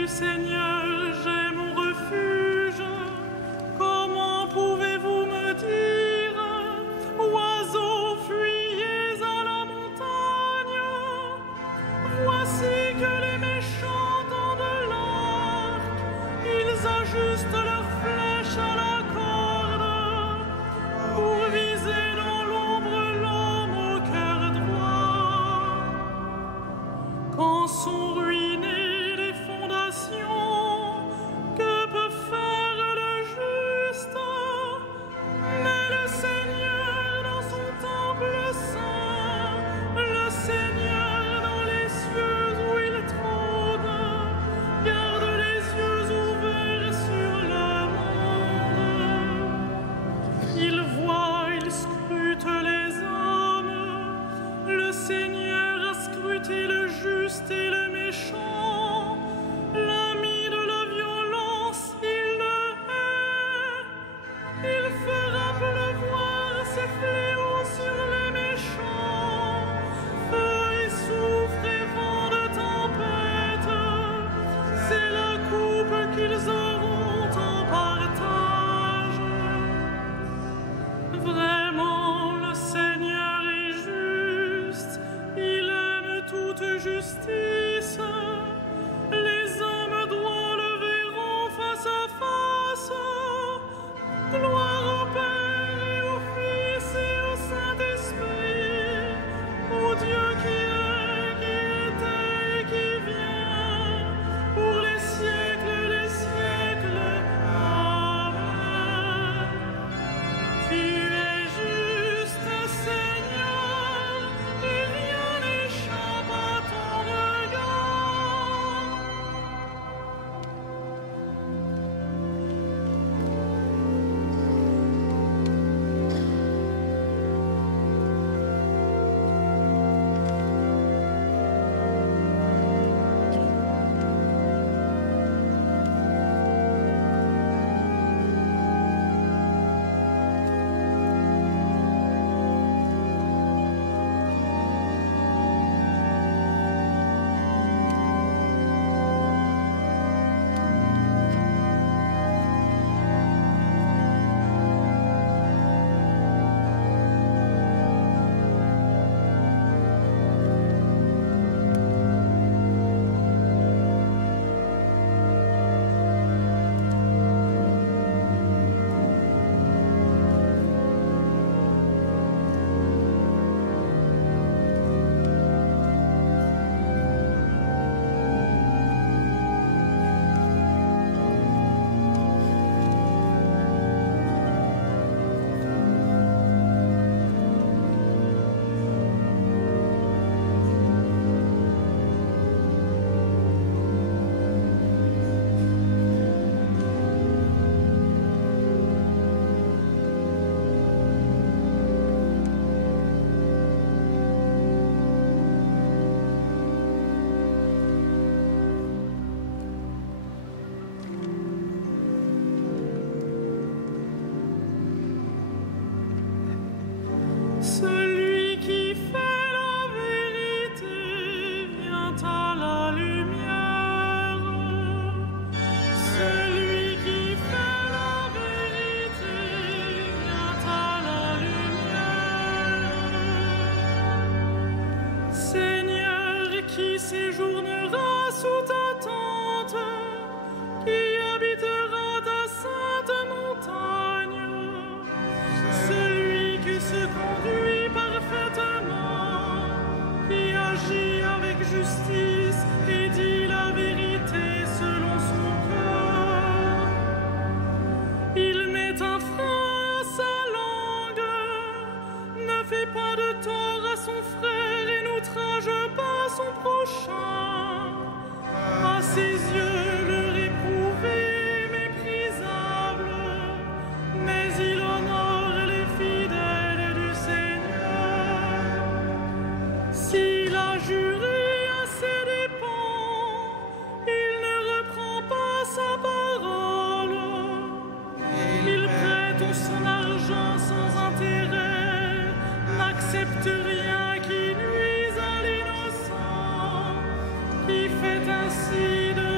du Seigneur, j'ai mon refuge. Comment pouvez-vous me dire, oiseaux, fuyez à la montagne? Voici que les méchants tendent l'arc, ils ajustent leurs flèches à la corde, pour viser dans l'ombre l'homme au cœur droit. Quand sont ruinées les fondations, que peut faire le juste? Mais le Seigneur dans son temple saint, le Seigneur dans les cieux où il trône, garde les yeux ouverts sur le monde. Il voit, il scrute les hommes, le Seigneur a scruté le juste et le méchant, l'ami de la violence, il le hait. Il fera pleuvoir ses fléaux sur les méchants, feu et soufre et vent de tempête, c'est la coupe qu'ils auront en partage. Vraiment, le Seigneur est juste, il aime toute justice. Les hommes droits le verront face à face. Gloire au Père et au Fils et au Saint-Esprit, au Dieu qui est, qui était et qui vient, pour les siècles des siècles. Amen. Tu es juste, Seigneur, et rien n'échappe à ton regard. Celui qui fait la vérité vient à la lumière. Celui qui fait la vérité vient à la lumière. Seigneur, qui séjournera sous ta tente, qui habitera ta sainte montagne, celui qui se conduit parfaitement, qui agit avec justice et dit la vérité selon son cœur. Il met un frein à sa langue, ne fait pas de tort à son frère et n'outrage pas son prochain. À ses yeux, le réprouvé est méprisable, mais il honore les fidèles du Seigneur. S'il a juré à ses dépens, il ne reprend pas sa parole. Il prête son argent sans intérêt, n'accepte rien qui nuise à l'innocent, qui fait ainsi de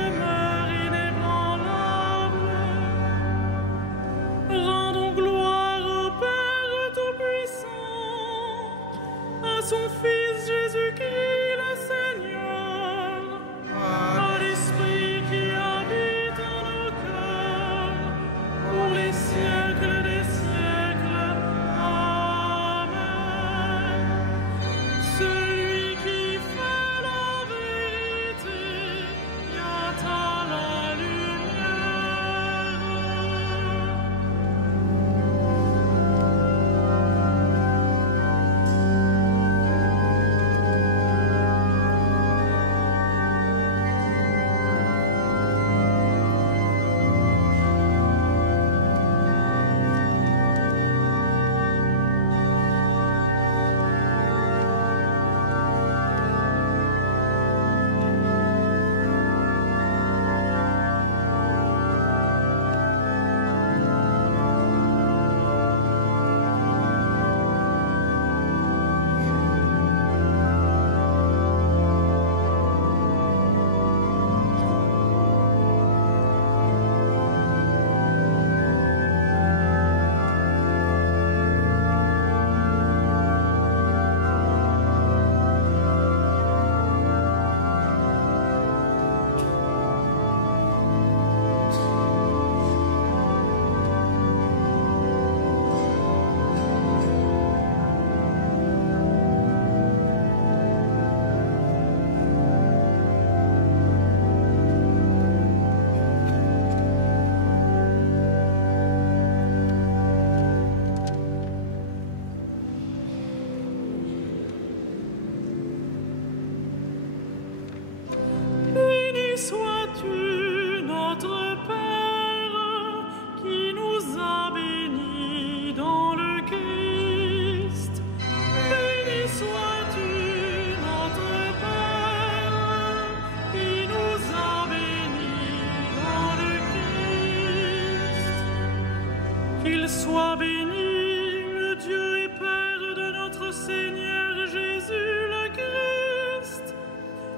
Sois béni, le Dieu et Père de notre Seigneur Jésus le Christ.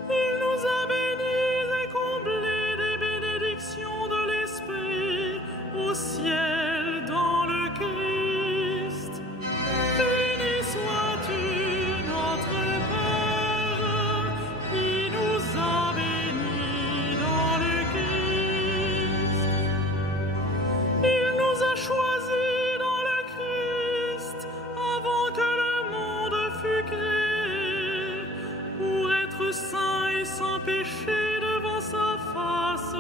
Il nous a bénis et comblés des bénédictions de l'Esprit au ciel dans le Christ. Béni sois-tu, notre Père, qui nous a bénis dans le Christ. Il nous a choisis dans le Christ avant que le monde fût créé, pour être saints et sans péché devant sa face,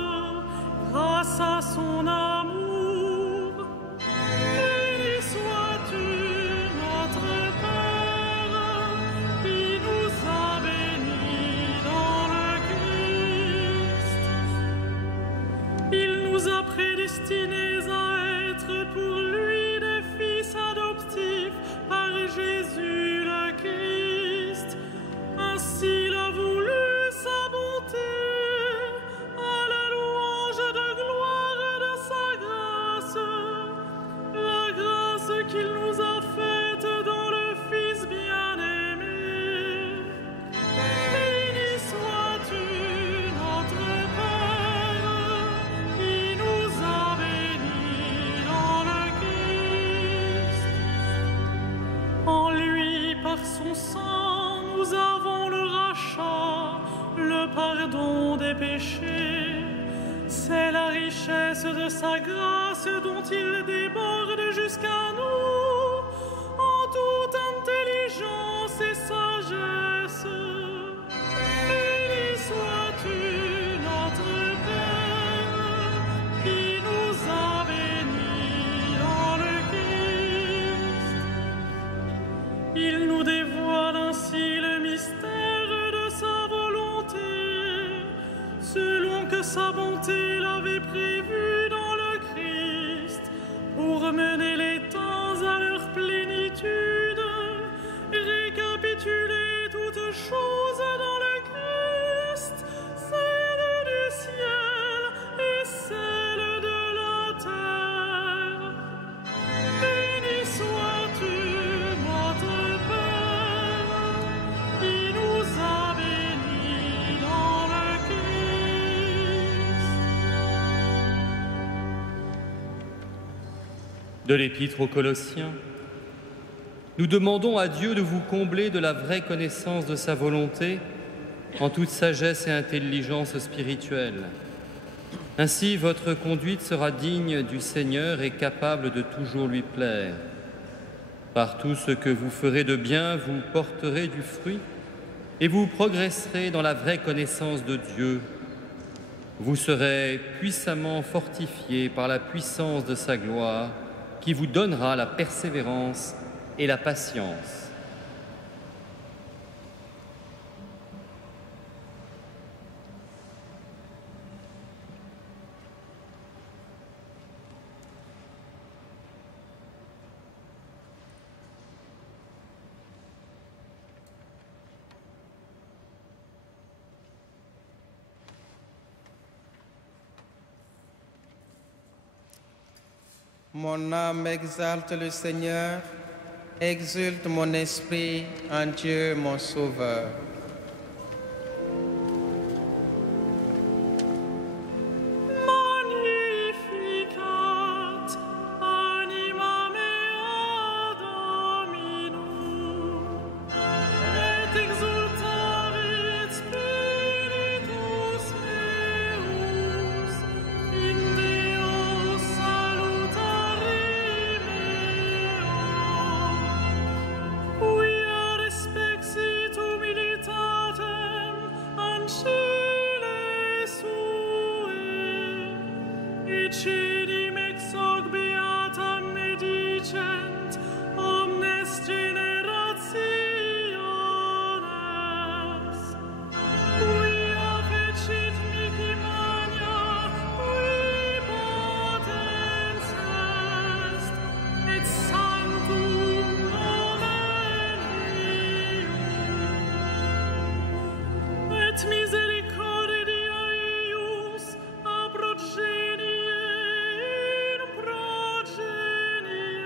grâce à son amour. Béni sois-tu, notre Père, qui nous a bénis dans le Christ. Il nous a prédestinés à être pour lui des fils adoptifs par Jésus le Christ. Ainsi il a voulu sa bonté, à la louange de gloire et de sa grâce, la grâce qu'il nous a faite dans le Fils bien-aimé. Béni sois-tu, notre Père, qui nous a bénis dans le Christ. En lui, par son sang, nous avons le rachat, le pardon des péchés. C'est la richesse de sa grâce dont il déborde jusqu'à nous, en toute intelligence et sagesse. Béni sois-tu, notre Père, qui nous a bénis dans le Christ. Il nous dévoile ainsi le mystère de sa volonté, selon que sa bonté l'avait prévu dans le Christ, pour mener les temps à leur plénitude, récapituler toutes choses dans le Christ, celles du ciel et celles de la terre. Béni sois-tu, notre Père, qui nous a bénis dans le Christ. De l'Épître aux Colossiens, nous demandons à Dieu de vous combler de la vraie connaissance de sa volonté en toute sagesse et intelligence spirituelle. Ainsi, votre conduite sera digne du Seigneur et capable de toujours lui plaire. Par tout ce que vous ferez de bien, vous porterez du fruit et vous progresserez dans la vraie connaissance de Dieu. Vous serez puissamment fortifiés par la puissance de sa gloire qui vous donnera la persévérance et la patience. Mon âme exalte le Seigneur, exulte mon esprit en Dieu mon Sauveur. Magnificat anima mea Dominum, et exultavit spiritus meus in Deo salutari meo, quia respexit humilitatem ancile sue, et cedim ex hoc beatam medicent omnes generationes, quia fecit mihi magna, qui potens est, et sanctum nomen eius, et misericordia eius a progenie in progenie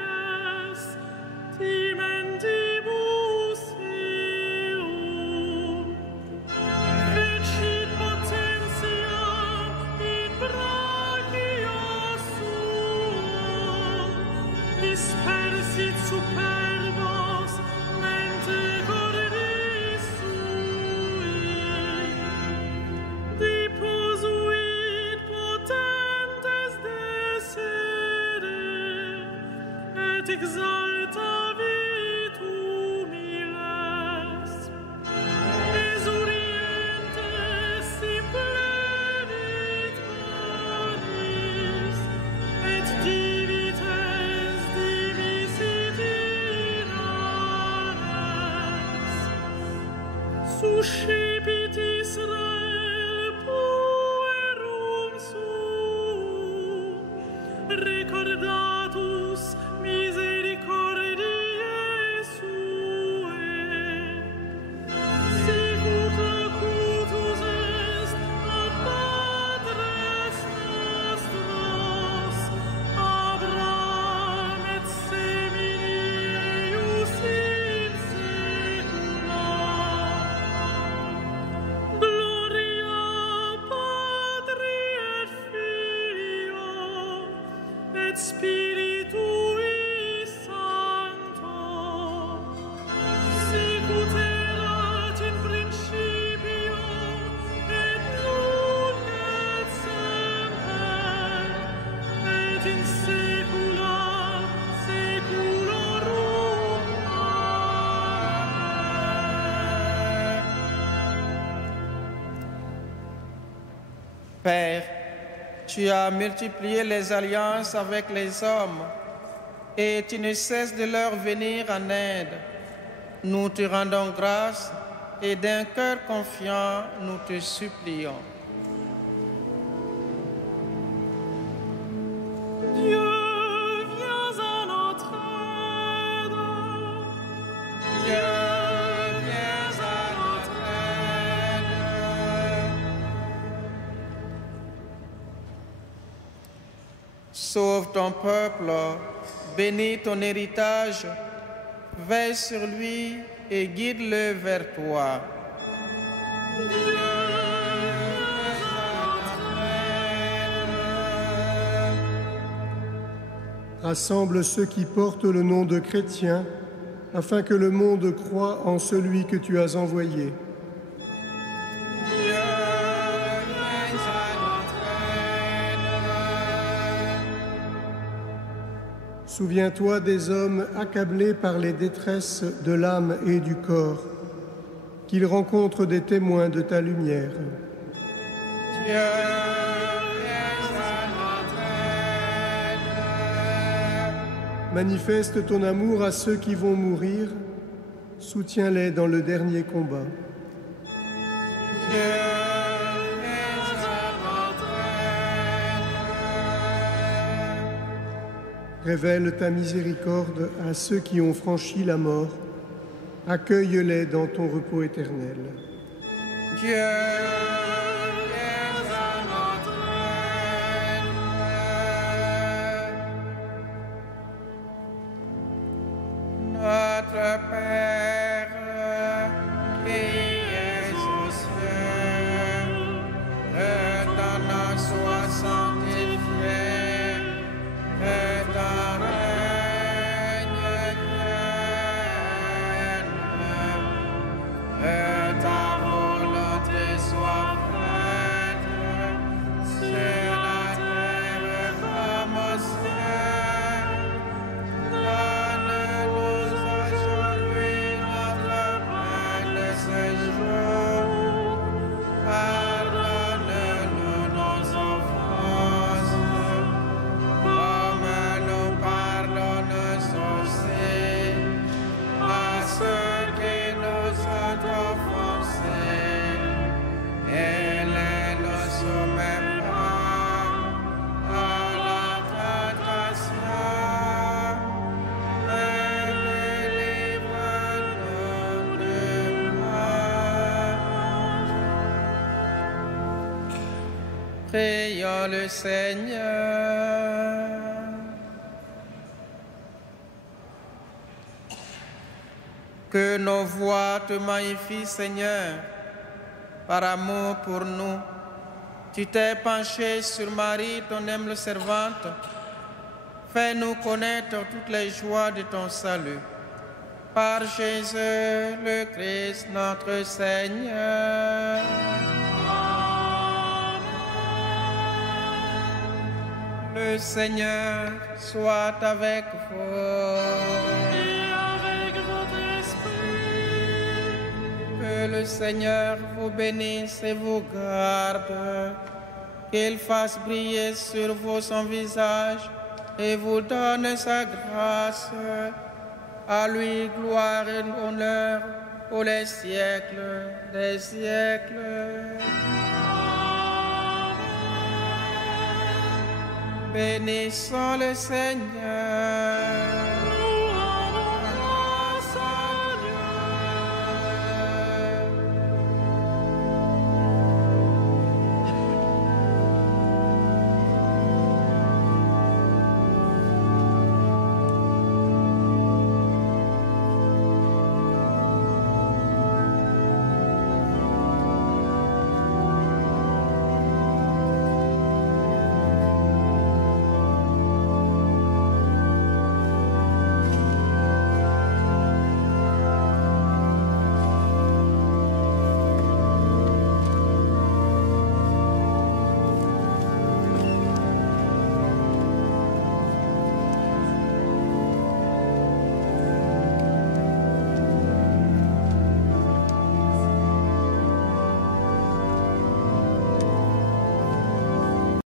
Père, tu as multiplié les alliances avec les hommes et tu ne cesses de leur venir en aide. Nous te rendons grâce et d'un cœur confiant, nous te supplions. Sauve ton peuple, bénis ton héritage, veille sur lui et guide-le vers toi. Rassemble ceux qui portent le nom de chrétiens, afin que le monde croie en celui que tu as envoyé. Souviens-toi des hommes accablés par les détresses de l'âme et du corps, qu'ils rencontrent des témoins de ta lumière. Dieu, viens à notre aide. Manifeste ton amour à ceux qui vont mourir, soutiens-les dans le dernier combat. Dieu, révèle ta miséricorde à ceux qui ont franchi la mort. Accueille-les dans ton repos éternel. Dieu, viens à notre aide. Notre Père, qui es aux cieux, que ton nom soit sanctifié. Que ton règne vienne, que ta volonté soit faite sur la terre comme au ciel. Donne-nous aujourd'hui notre pain de ce jour. Pardonne-nous nos offenses, comme nous pardonnons aussi à ceux qui nous ont offensés. Et ne nous soumets pas à la tentation, mais délivre-nous du mal. Prions le Seigneur. Que nos voix te magnifient, Seigneur, par amour pour nous. Tu t'es penché sur Marie, ton humble servante. Fais-nous connaître toutes les joies de ton salut. Par Jésus le Christ, notre Seigneur. Le Seigneur soit avec vous. Et avec votre esprit. Que le Seigneur vous bénisse et vous garde. Qu'il fasse briller sur vous son visage et vous donne sa grâce. À lui gloire et honneur pour les siècles des siècles. Bénissons le Seigneur.